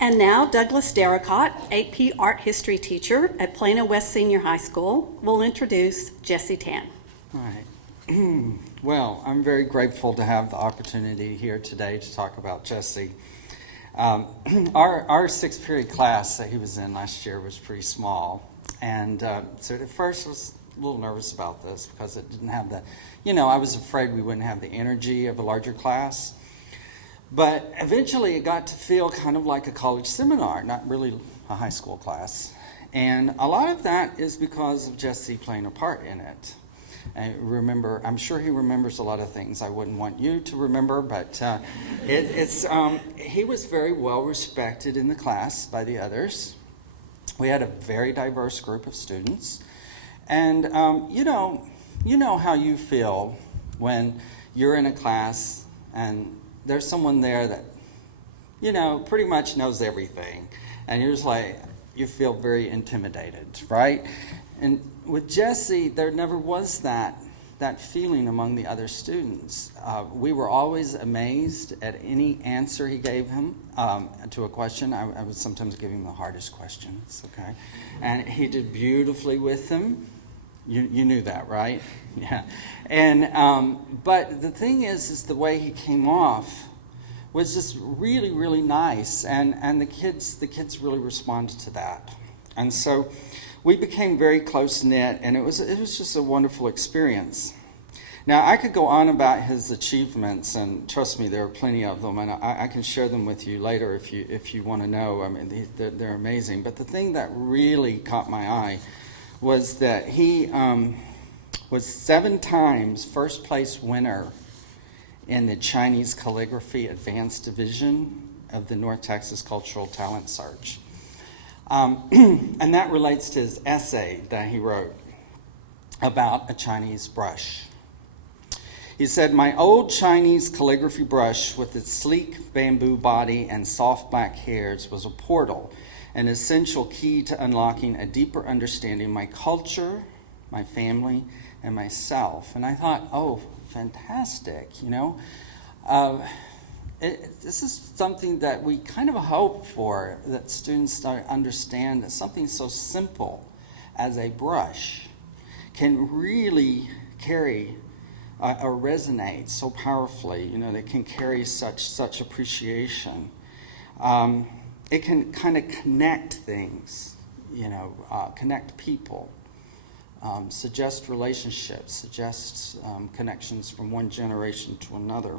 And now Douglas Darracott, AP Art History teacher at Plano West Senior High School, will introduce Jesse Tan. All right. Well, I'm very grateful to have the opportunity here today to talk about Jesse. Our sixth period class that he was in last year was pretty small. And so at first I was a little nervous about this because it didn't have the, I was afraid we wouldn't have the energy of a larger class. But eventually it got to feel kind of like a college seminar, not really a high school class. And a lot of that is because of Jesse playing a part in it. I'm sure he remembers a lot of things I wouldn't want you to remember, but he was very well respected in the class by the others. We had a very diverse group of students. And you know how you feel when you're in a class and there's someone there that, pretty much knows everything. And you're just like, you feel very intimidated, right? And with Jesse, there never was that feeling among the other students. We were always amazed at any answer he gave him to a question. I would sometimes give him the hardest questions, okay? And he did beautifully with them. You knew that, right? Yeah. And but the thing is the way he came off was just really, really nice, and the kids really responded to that. And so we became very close-knit, and it was just a wonderful experience. Now, I could go on about his achievements, and trust me, there are plenty of them, and I can share them with you later if you want to know. I mean, they're amazing. But the thing that really caught my eye was that he was 7 times first place winner in the Chinese Calligraphy Advanced Division of the North Texas Cultural Talent Search. And that relates to his essay that he wrote about a Chinese brush. He said, "My old Chinese calligraphy brush with its sleek bamboo body and soft black hairs was a portal, an essential key to unlocking a deeper understanding of my culture, my family, and myself." And I thought, oh, fantastic, this is something that we kind of hope for, that students start to understand that something so simple as a brush can really carry or resonate so powerfully, that can carry such appreciation. It can kind of connect things, connect people, suggest relationships, suggest connections from one generation to another.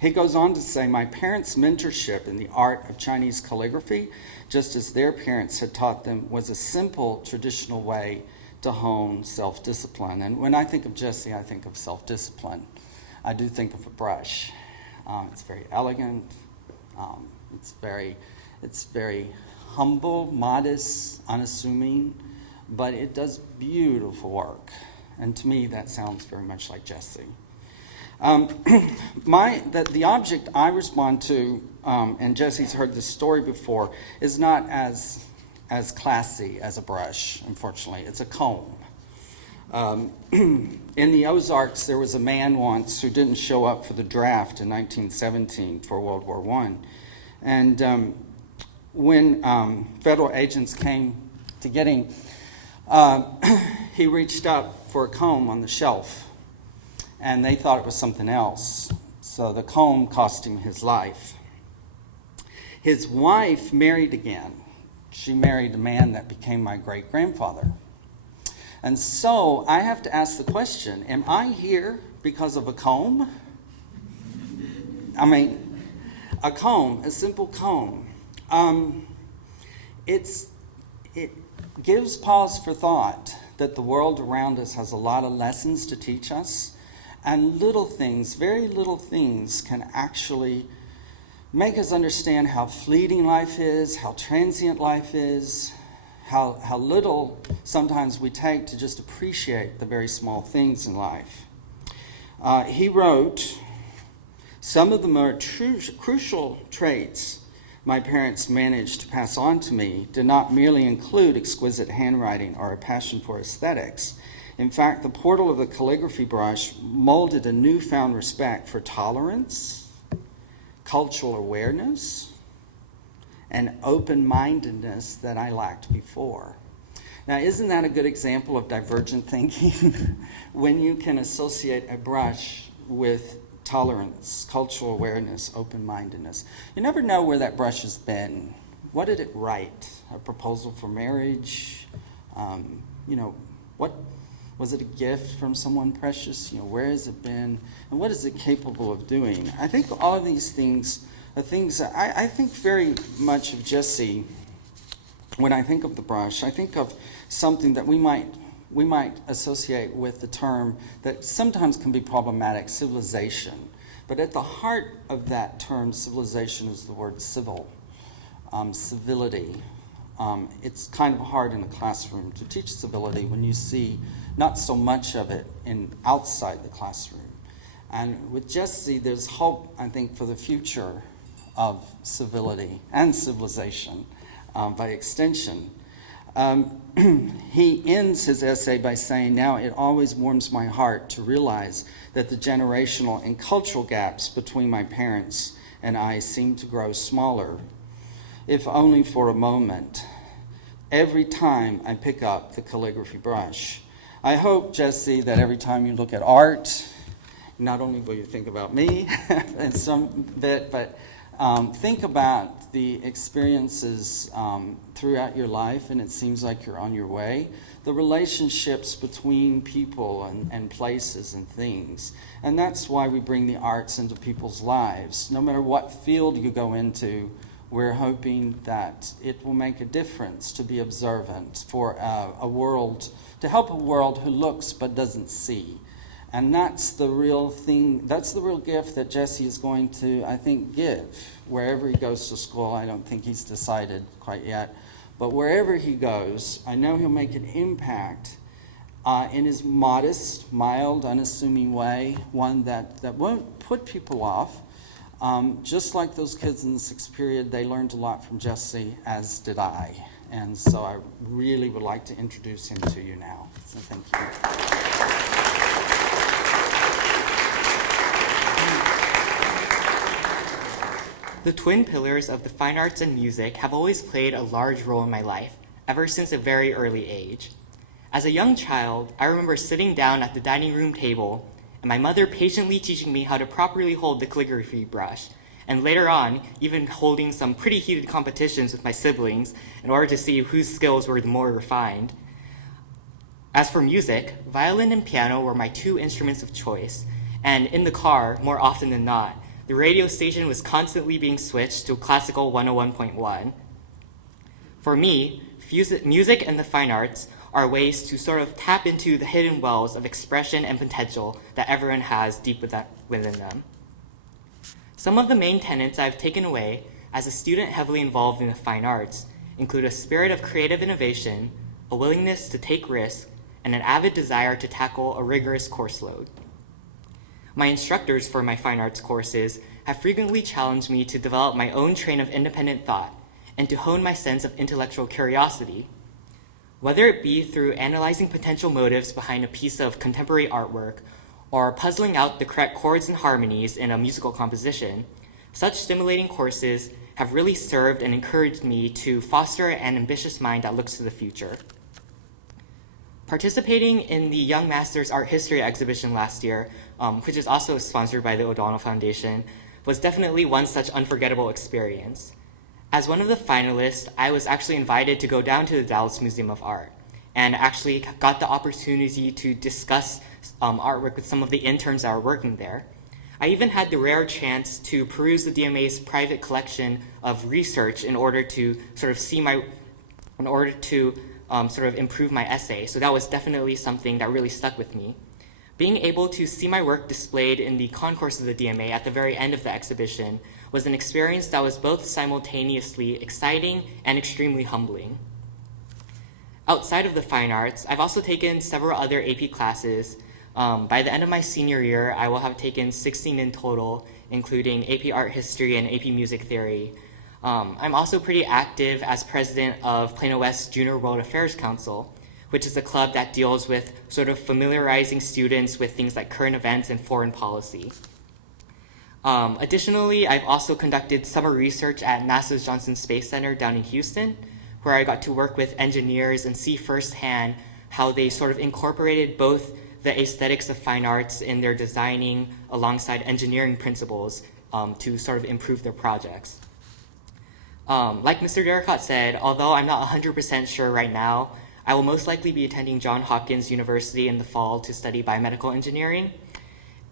He goes on to say, "My parents' mentorship in the art of Chinese calligraphy, just as their parents had taught them, was a simple traditional way to hone self-discipline." And when I think of Jesse, I think of self-discipline. I do think of a brush. It's very elegant. It's very humble, modest, unassuming, but it does beautiful work. And to me, that sounds very much like Jesse. The object I respond to, and Jesse's heard this story before, is not as classy as a brush, unfortunately. It's a comb. In the Ozarks, there was a man once who didn't show up for the draft in 1917 for World War I. And when federal agents came to get him, he reached up for a comb on the shelf, and they thought it was something else. So the comb cost him his life. His wife married again. She married a man that became my great-grandfather. And so I have to ask the question, am I here because of a comb? I mean, a comb, a simple comb. It gives pause for thought that the world around us has a lot of lessons to teach us, and little things, very little things, can actually make us understand how fleeting life is, how transient life is, how little sometimes we take to just appreciate the very small things in life. He wrote, "Some of the more crucial traits my parents managed to pass on to me did not merely include exquisite handwriting or a passion for aesthetics. In fact, the portal of the calligraphy brush molded a newfound respect for tolerance, cultural awareness and open-mindedness that I lacked before. Now, isn't that a good example of divergent thinking? When you can associate a brush with tolerance, cultural awareness, open-mindedness. You never know where that brush has been. What did it write? A proposal for marriage? What was it, a gift from someone precious? Where has it been? And what is it capable of doing? I think all of these things are things that I think very much of Jesse. When I think of the brush, I think of something that we might associate with the term that sometimes can be problematic, civilization. But at the heart of that term, civilization, is the word civil, civility. It's kind of hard in the classroom to teach civility when you see not so much of it outside the classroom. And with Jesse, there's hope, I think, for the future of civility and civilization by extension. He ends his essay by saying, "Now it always warms my heart to realize that the generational and cultural gaps between my parents and I seem to grow smaller, if only for a moment, every time I pick up the calligraphy brush." I hope, Jesse, that every time you look at art, not only will you think about me in some bit, but think about the experiences throughout your life, and it seems like you're on your way. The relationships between people and places and things. And that's why we bring the arts into people's lives. No matter what field you go into, we're hoping that it will make a difference to be observant for a world, to help a world who looks but doesn't see. And that's the real thing, that's the real gift that Jesse is going to, I think, give wherever he goes to school. I don't think he's decided quite yet. But wherever he goes, I know he'll make an impact in his modest, mild, unassuming way, one that won't put people off. Just like those kids in the 6th period, they learned a lot from Jesse, as did I. And so I really would like to introduce him to you now. So thank you. The twin pillars of the fine arts and music have always played a large role in my life, ever since a very early age. As a young child, I remember sitting down at the dining room table and my mother patiently teaching me how to properly hold the calligraphy brush, and later on, even holding some pretty heated competitions with my siblings in order to see whose skills were the more refined. As for music, violin and piano were my 2 instruments of choice, and in the car, more often than not, the radio station was constantly being switched to classical 101.1. For me, music and the fine arts are ways to sort of tap into the hidden wells of expression and potential that everyone has deep within them. Some of the main tenets I've taken away as a student heavily involved in the fine arts include a spirit of creative innovation, a willingness to take risks, and an avid desire to tackle a rigorous course load. My instructors for my fine arts courses have frequently challenged me to develop my own train of independent thought and to hone my sense of intellectual curiosity. Whether it be through analyzing potential motives behind a piece of contemporary artwork or puzzling out the correct chords and harmonies in a musical composition, such stimulating courses have really served and encouraged me to foster an ambitious mind that looks to the future. Participating in the Young Masters Art History exhibition last year, which is also sponsored by the O'Donnell Foundation, was definitely one such unforgettable experience. As one of the finalists, I was actually invited to go down to the Dallas Museum of Art and actually got the opportunity to discuss artwork with some of the interns that are working there. I even had the rare chance to peruse the DMA's private collection of research in order to sort of improve my essay. So that was definitely something that really stuck with me. Being able to see my work displayed in the concourse of the DMA at the very end of the exhibition was an experience that was both simultaneously exciting and extremely humbling. Outside of the fine arts, I've also taken several other AP classes. By the end of my senior year, I will have taken 16 in total, including AP Art History and AP Music Theory. I'm also pretty active as president of Plano West Junior World Affairs Council, which is a club that deals with sort of familiarizing students with things like current events and foreign policy. Additionally, I've also conducted summer research at NASA's Johnson Space Center down in Houston, where I got to work with engineers and see firsthand how they sort of incorporated both the aesthetics of fine arts in their designing alongside engineering principles to sort of improve their projects. Like Mr. Derricott said, although I'm not 100% sure right now, I will most likely be attending Johns Hopkins University in the fall to study biomedical engineering.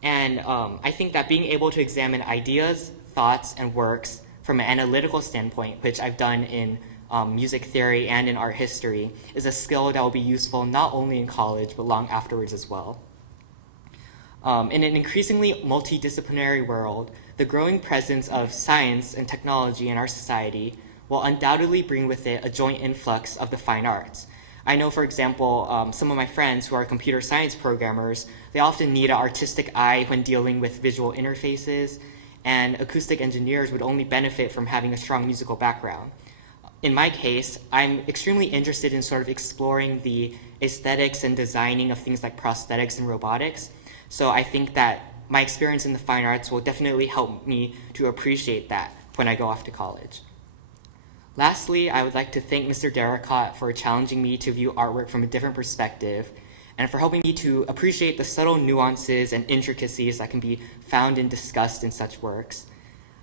And I think that being able to examine ideas, thoughts, and works from an analytical standpoint, which I've done in music theory and in art history, is a skill that will be useful not only in college, but long afterwards as well. In an increasingly multidisciplinary world, the growing presence of science and technology in our society will undoubtedly bring with it a joint influx of the fine arts. I know, for example, some of my friends who are computer science programmers, they often need an artistic eye when dealing with visual interfaces, and acoustic engineers would only benefit from having a strong musical background. In my case, I'm extremely interested in sort of exploring the aesthetics and designing of things like prosthetics and robotics, so I think that my experience in the fine arts will definitely help me to appreciate that when I go off to college. Lastly, I would like to thank Mr. Derricott for challenging me to view artwork from a different perspective and for helping me to appreciate the subtle nuances and intricacies that can be found and discussed in such works.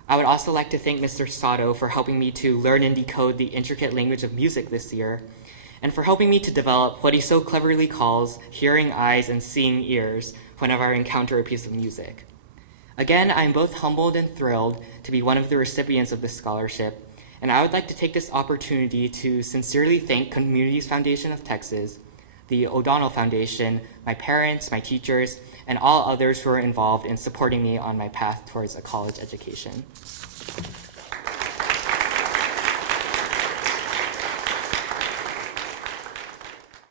I would also like to thank Mr. Sato for helping me to learn and decode the intricate language of music this year, and for helping me to develop what he so cleverly calls hearing eyes and seeing ears whenever I encounter a piece of music. Again, I am both humbled and thrilled to be one of the recipients of this scholarship, and I would like to take this opportunity to sincerely thank Communities Foundation of Texas, the O'Donnell Foundation, my parents, my teachers, and all others who are involved in supporting me on my path towards a college education.